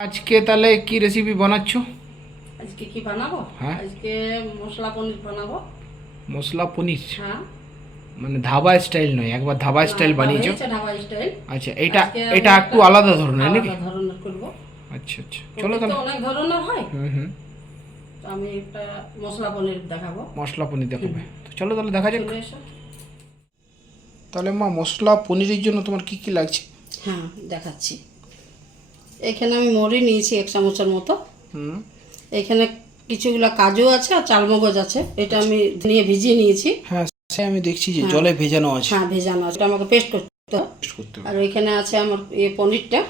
আজকে তাহলে কি রেসিপি বানাচ্ছ? আজকে কি বানাবো? হ্যাঁ। আজকে মশলা পনির বানাবো। মশলা পনির? হ্যাঁ। মানে ধাবা স্টাইল নয় একবার ধাবা স্টাইল বানিয়েছো? ঢাবা স্টাইল আচ্ছা এটা এটা একটু আলাদা ধরনের নাকি? আলাদা ধরনের করব। আচ্ছা আচ্ছা। চলো তাহলে। অনেক ধরনের হয়। হুম হুম। তো আমি একটা মশলা পনির দেখাবো। মশলা পনির দেখাবে। তো চলো তাহলে দেখা যাক। তাহলে মা মশলা পনিরের জন্য তোমার কি কি লাগছে? হ্যাঁ দেখাচ্ছি। এখানে আমি মরি নিয়েছি এক চামচের মতো। এখানে কিছুগুলা কাজু আছে আর চালমগজ আছে। এটা আমি নিয়ে ভিজিয়ে নিয়েছি। হ্যাঁ সে আমি দেখছি যে জলে ভেজানো আছে। হ্যাঁ ভেজানো আছে। এটা আমাকে পেস্ট করতে হবে। আর ওইখানে আছে আমার এই পনিরটা।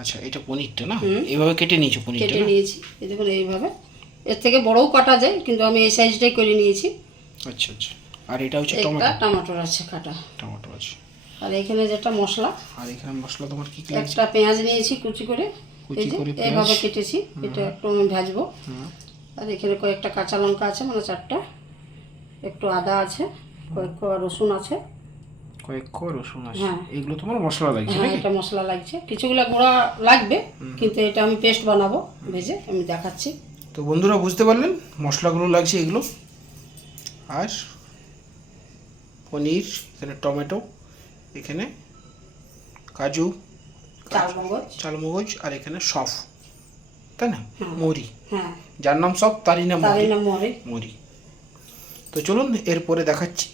আচ্ছা এটা পনিরটা না? এইভাবে কেটে নিয়েছো পনিরটা কেটে নিয়েছি। এই দেখুন এইভাবে। এর থেকে বড়ও কাটা যায় কিন্তু আমি এই সাইজটাই করে নিয়েছি। আচ্ছা আচ্ছা। আর এটা হচ্ছে টমেটো? টমেটোর আছে কাটা। টমেটো আছে। আর এখানে যেটা মশলা আর এখানে মশলা তোমার কি কি একটা পেঁয়াজ নিয়েছি কুচি করে কুচি করে। এইভাবে কেটেছি এটা একটু আমি ভাজবো। আর এখানে কয়েকটা কাঁচা লঙ্কা আছে মানে চারটা একটু আদা আছে কয়েক কোয়া রসুন আছে। কয়েক ক রসুন আছে। হ্যাঁ। এগুলো তোমার মশলা লাগছে হ্যাঁ এটা মশলা লাগছে। কিছুগুলা গুঁড়া লাগবে কিন্তু এটা আমি পেস্ট বানাবো ভেজে আমি দেখাচ্ছি। তো বন্ধুরা বুঝতে পারলেন মশলাগুলো লাগছে এগুলো? আর পনির এখানে টমেটো। এখানে কাজু চাল মগজ। চালমগজ আর এখানে সফ। তাই না? মরি। হ্যাঁ। যার নাম সব তারই নাম মরি। তো চলুন এরপরে দেখাচ্ছি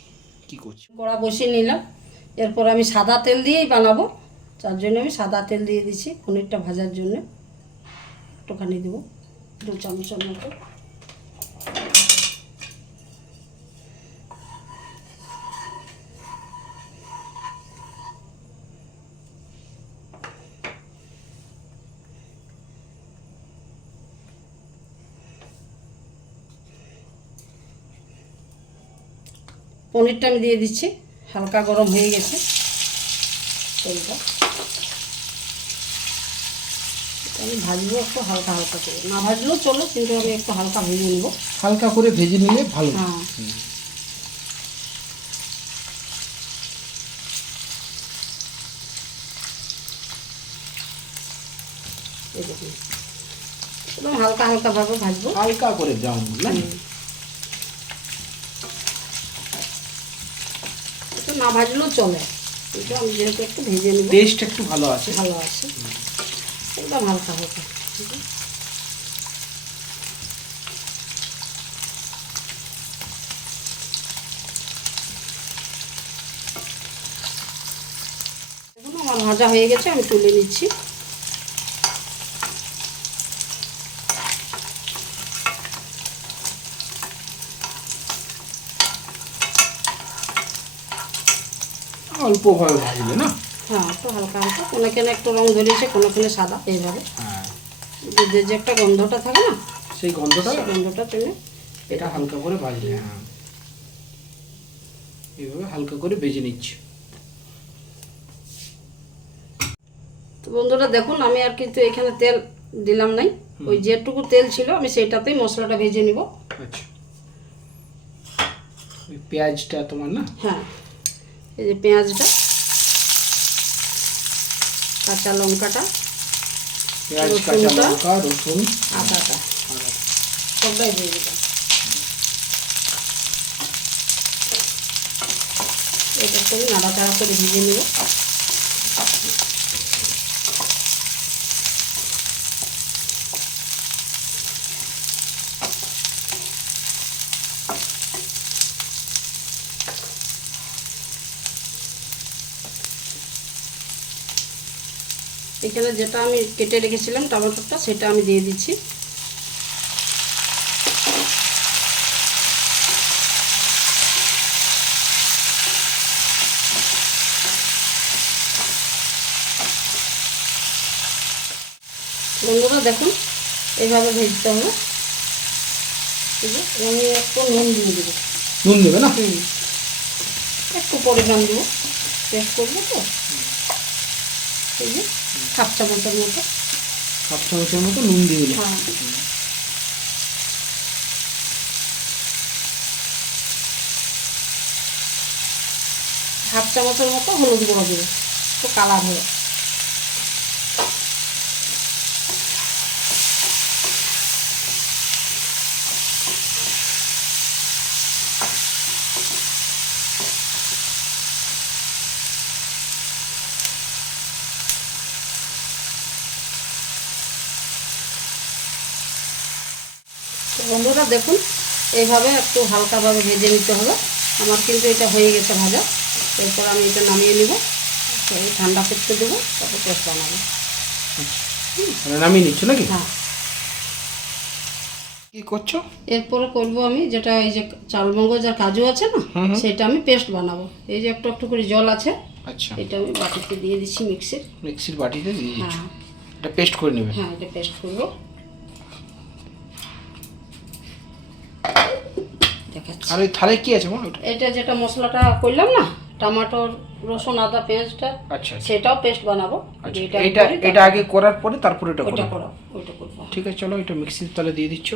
কি করছি। কড়া বসিয়ে নিলাম। এরপর আমি সাদা তেল দিয়েই বানাবো। তার জন্য আমি সাদা তেল দিয়ে দিচ্ছি পনিরটা ভাজার জন্য। একটুখানি দেবো দু চামচের মতো। পনিরটা আমি দিয়ে দিচ্ছি। হালকা গরম হয়ে গেছে। তেলটা। আমি ভাজবো একটু হালকা হালকা করে। না ভাজলেও চলো কিন্তু আমি একটু হালকা ভেজে নেব। হালকা করে ভেজে নিলে ভালো। হ্যাঁ। একদম হালকা হালকা ভাবে ভাজবো। হালকা করে ব্রাউন না একটু না ভাজলেও চলে। এটা আমি যেহেতু একটু ভেজে নেব। টেস্ট একটু ভালো আছে। ভালো আছে। একদম হালকা হালকা আমার ভাজা হয়ে গেছে আমি তুলে নিচ্ছি। অল্পভাবে ভাজলে না? হ্যাঁ একটু হালকা হালকা। কোনোখানে একটু রং ধরেছে কোনোখানে সাদা এইভাবে। হ্যাঁ। যে- যে একটা গন্ধটা থাকে না সেই গন্ধটা? গন্ধটা চলে এটা হালকা করে ভাজলে হ্যাঁ। এইভাবে হালকা করে ভেজে নিচ্ছি। তো বন্ধুরা দেখুন আমি আর কিন্তু এখানে তেল দিলাম নাই। ওই যেটুকু তেল ছিল আমি সেটাতেই মশলাটা ভেজে নিব। আচ্ছা। পেঁয়াজটা তোমার না? হ্যাঁ। এই যে পেঁয়াজটা কাঁচা লঙ্কাটা পেঁয়াজ কাঁচা রসুনটা। রসুন। আদাটা। সবটাই দিয়ে দিলাম। এটা করে নাড়াচাড়া করে ভিজে নেব। এখানে যেটা আমি কেটে রেখেছিলাম টমেটোটা সেটা আমি দিয়ে দিচ্ছি। বন্ধুরা দেখুন এইভাবে ভেজতে হবে। ঠিক আছে আমি একটু নুন দিয়ে দেবো। নুন দেবে না? একটু পরিমাণ দেবো। টেস্ট করব তো? এই যে হাফ চামচের মতো। হাফ চামচের মতো নুন দিয়ে দিলাম। হ্যাঁ। হাফ চামচের মতো হলুদ গুঁড়ো দেবো একটু কালার হবে তো বন্ধুরা দেখুন। এইভাবে একটু হালকাভাবে ভেজে নিতে হবে। আমার কিন্তু এটা হয়ে গেছে ভাজা। এরপর আমি এটা নামিয়ে নেব। এই ঠান্ডা করতে দেবো তারপর পেস্ট বানাবো। মানে নামিয়ে নিচ্ছ নাকি? হ্যাঁ। কি করছ? এরপরে করব আমি যেটা এই যে চালমগজ আর কাজু আছে না। সেটা আমি পেস্ট বানাবো। এই যে একটু একটু করে জল আছে আচ্ছা। এটা আমি বাটিতে দিয়ে দিচ্ছি মিক্সির। মিক্সির বাটিতে দিয়ে দিচ্ছ? হ্যাঁ। এটা পেস্ট করে নেবে? হ্যাঁ এটা পেস্ট করব। দেখাচ্ছি। আর ওই থালে কি আছে মা এটা যেটা মশলাটা করলাম না টমাটোর রসুন আদা পেঁয়াজটা আচ্ছা আচ্ছা। সেটাও পেস্ট বানাবো। আচ্ছা এটা এটা আগে করার পরে তারপর এটা ওটা করো করো ওইটা করব। ঠিক আছে চলো এটা মিক্সির তালে দিয়ে দিচ্ছ।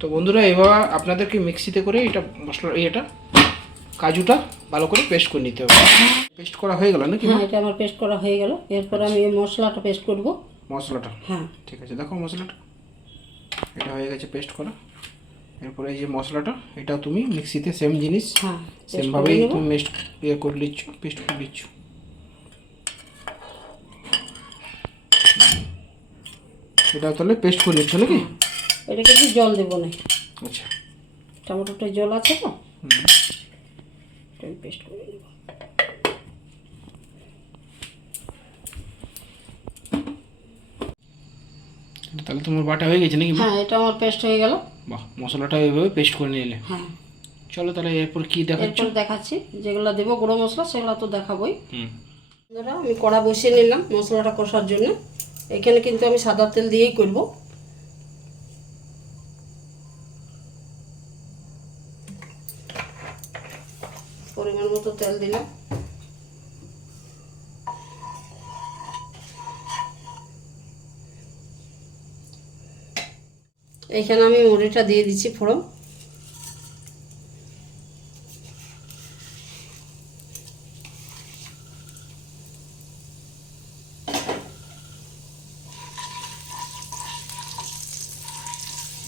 তো বন্ধুরা এবার আপনাদেরকে মিক্সিতে করে এটা মশলা এটা কাজুটা ভালো করে পেস্ট করে নিতে হবে। পেস্ট করা হয়ে গেল নাকি? হ্যাঁ এটা আমার পেস্ট করা হয়ে গেল। এরপর আমি এই মশলাটা পেস্ট করব। মশলাটা? হ্যাঁ। ঠিক আছে দেখো মশলাটা। এটা হয়ে গেছে পেস্ট করা। এরপরে এই যে মশলাটা এটা তুমি মিক্সিতে সেম জিনিস হ্যাঁ সেমভাবেই তুমি মেস্ট ইয়ে করে নিচ্ছ পেস্ট করে নিচ্ছ। এটা তাহলে পেস্ট করে নিচ্ছ নাকি? এটা কিন্তু জল দেবো না। আচ্ছা। টমেটোটা জল আছে তো? পেস্ট করে নেব এটা তাহলে তোমার বাটা হয়ে গেছে নাকি? হ্যাঁ এটা আমার পেস্ট হয়ে গেল। বাহ মশলাটা এইভাবে পেস্ট করে নিলে। হ্যাঁ। চলো তাহলে এরপর কি দেখাচ্ছ? এরপর দেখাচ্ছি যেগুলো দেবো গুঁড়ো মশলা সেগুলো তো দেখাবোই। হুম। বন্ধুরা আমি কড়া বসিয়ে নিলাম মশলাটা কষার জন্য। এখানে কিন্তু আমি সাদা তেল দিয়েই করব। পরিমাণ মতো তেল দিলাম। এইখানে আমি মুড়িটা দিয়ে দিচ্ছি ফোড়ন।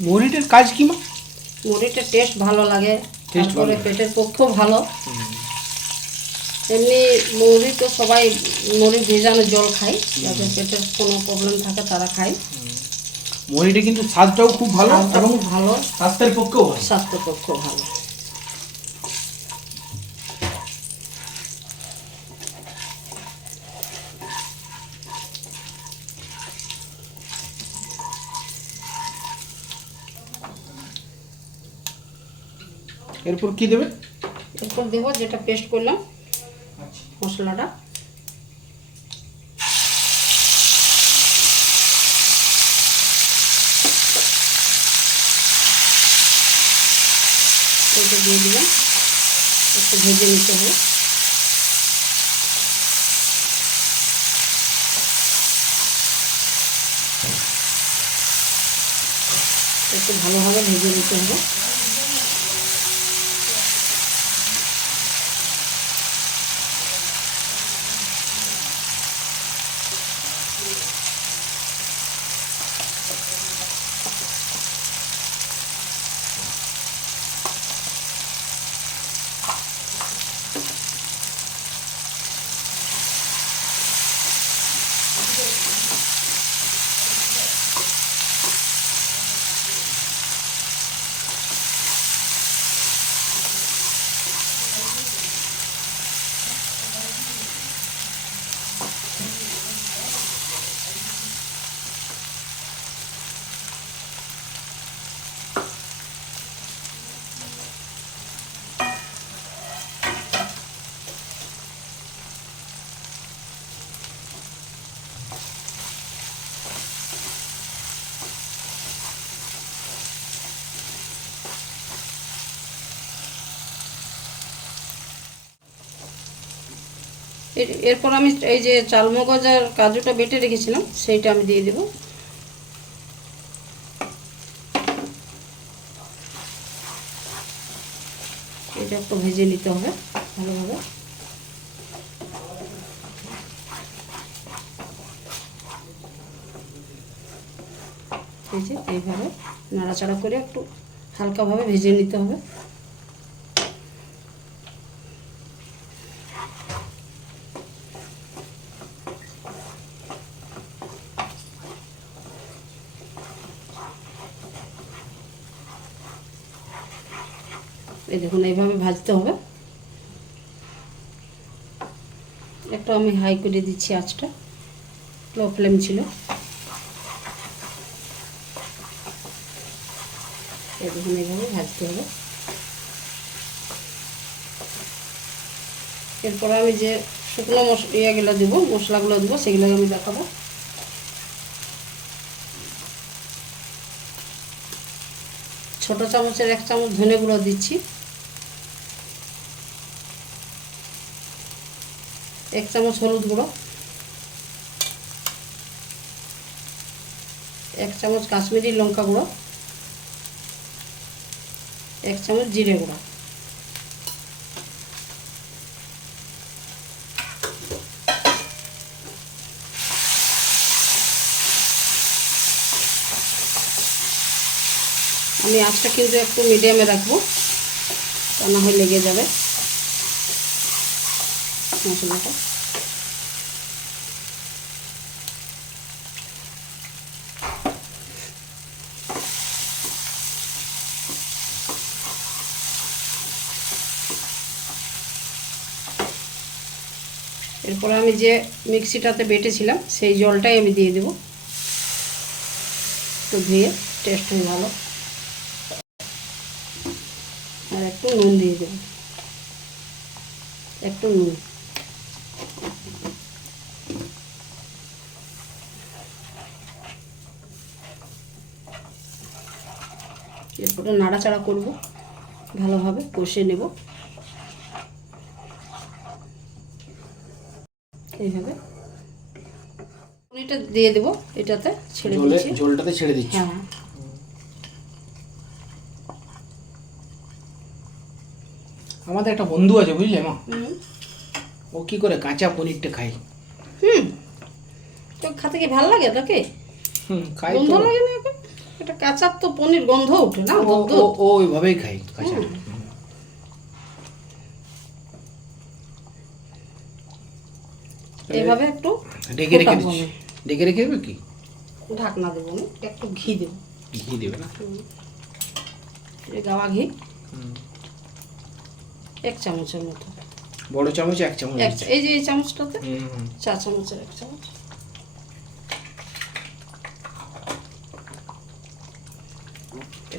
মুড়িটার কাজ কি মা? মুড়িটা টেস্ট ভালো লাগে তারপরে পেটের পক্ষেও ভালো। এমনি মুড়ি তো সবাই মুড়ি ভেজানো জল খায় যাদের পেটের কোনো প্রবলেম থাকে তারা খায়। মুড়িটা কিন্তু স্বাদটাও খুব ভালো এবং ভালো। স্বাস্থ্যের পক্ষেও ভালো। স্বাস্থ্যের পক্ষেও ভালো। এরপর কি দেবে? এরপর দেবো যেটা পেস্ট করলাম আচ্ছা। মশলাটা। ওইটা দিয়ে দিলাম। একটু ভেজে নিতে হবে। একটু ভালোভাবে ভেজে নিতে হবে। এরপর আমি এই যে চালমগজ আর কাজুটা বেটে রেখেছিলাম, সেইটা আমি দিয়ে দেবো। এটা একটু ভেজে নিতে হবে ভালোভাবে। এইভাবে নাড়াচাড়া করে একটু হালকাভাবে ভেজে নিতে হবে। এই দেখুন, এইভাবে ভাজতে হবে। একটু আমি হাই করে দিচ্ছি আঁচটা। লো ফ্লেম ছিল। এই দেখুন, এইভাবে ভাজতে হবে। এরপর আমি যে শুকনো মশ, ইয়েগুলো দেবো, মশলাগুলো দেবো সেগুলো আমি দেখাবো। ছোট চামচের এক চামচ ধনে গুঁড়ো দিচ্ছি। এক চামচ হলুদ গুঁড়ো, এক চামচ কাশ্মীরি লঙ্কা গুঁড়ো, এক চামচ জিরে গুঁড়ো। আমি আঁচটা কিন্তু একটু মিডিয়ামে রাখব, তা না হয় লেগে যাবে। মশলাটা। এরপর আমি যে মিক্সিটাতে বেটেছিলাম, সেই জলটাই আমি দিয়ে দেবো। একটু ধুয়ে টেস্ট হয় ভালো। আর একটু নুন দিয়ে দেবো। একটু নুন। এরপরে নাড়াচাড়া করব। ভালোভাবে কষে নেব। এইভাবে। এটা দিয়ে দেবো এটাতে ছেড়ে দিচ্ছি। জলটাতে ছেড়ে দিচ্ছি। হ্যাঁ। আমাদের একটা বন্ধু আছে বুঝলে মা? হুম। ও কি করে কাঁচা পনিরটা খাই হুম। তো খেতে কি ভালো লাগে নাকি হুম খাই তো। লাগে না কাঁচার তো পনির গন্ধ ওঠে না ও ও- ওইভাবেই খাই কাঁচা এইভাবে একটু ডেকে রেখে দিচ্ছি। ডেকে রেখে দেবে কি? ঢাকনা দেবো আমি একটু ঘি দেবো। ঘি দেবে না? গাওয়া ঘি। এক চামচের মতো। বড় চামচ এক চামচ এই যে এই চামচটাতে। চা চামচের এক চামচ।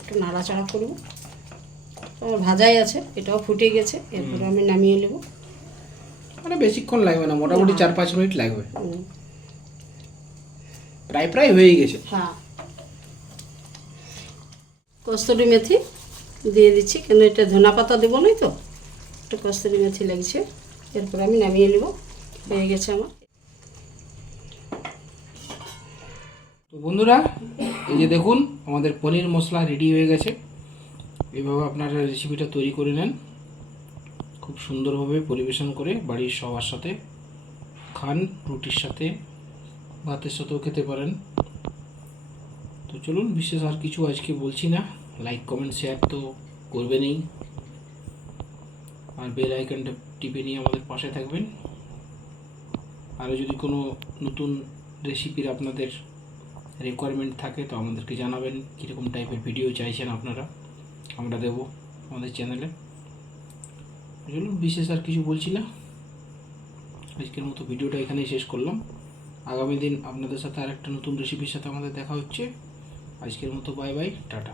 একটু নাড়াচাড়া করব। আমার ভাজাই আছে এটাও ফুটে গেছে এরপরে আমি নামিয়ে নেব। মানে বেশিক্ষণ লাগবে না মোটামুটি চার পাঁচ মিনিট লাগবে। প্রায় প্রায় হয়ে গেছে। হ্যাঁ। কস্তুরি মেথি দিয়ে দিচ্ছি কেন এটা ধনা পাতা দেবো নাই তো? একটু কস্তুরি মেথি লাগছে এরপর আমি নামিয়ে নেব। হয়ে গেছে আমার। তো বন্ধুরা এই যে দেখুন, আমাদের পনির মশলা রেডি হয়ে গেছে। এইভাবে আপনারা রেসিপিটা তৈরি করে নেন। খুব সুন্দরভাবে পরিবেশন করে বাড়ির সবার সাথে খান, রুটির সাথে, ভাতের সাথেও খেতে পারেন। তো চলুন, বিশেষ আর কিছু আজকে বলছি না। লাইক কমেন্ট শেয়ার তো করবেনই। আর বেল আইকনটা টিপে নিয়ে আমাদের পাশে থাকবেন। আরও যদি কোনো নতুন রেসিপির আপনাদের রিকোয়ারমেন্ট থাকে, তো আমাদেরকে জানাবেন কীরকম টাইপের ভিডিও চাইছেন আপনারা। আমরা দেব আমাদের চ্যানেলে চলুন বিশেষ আর কিছু বলছি না। আজকের মতো ভিডিওটা এখানেই শেষ করলাম। আগামী দিন আপনাদের সাথে আরেকটা নতুন রেসিপির সাথে আমাদের দেখা হচ্ছে। আজকের মতো বাই বাই টাটা।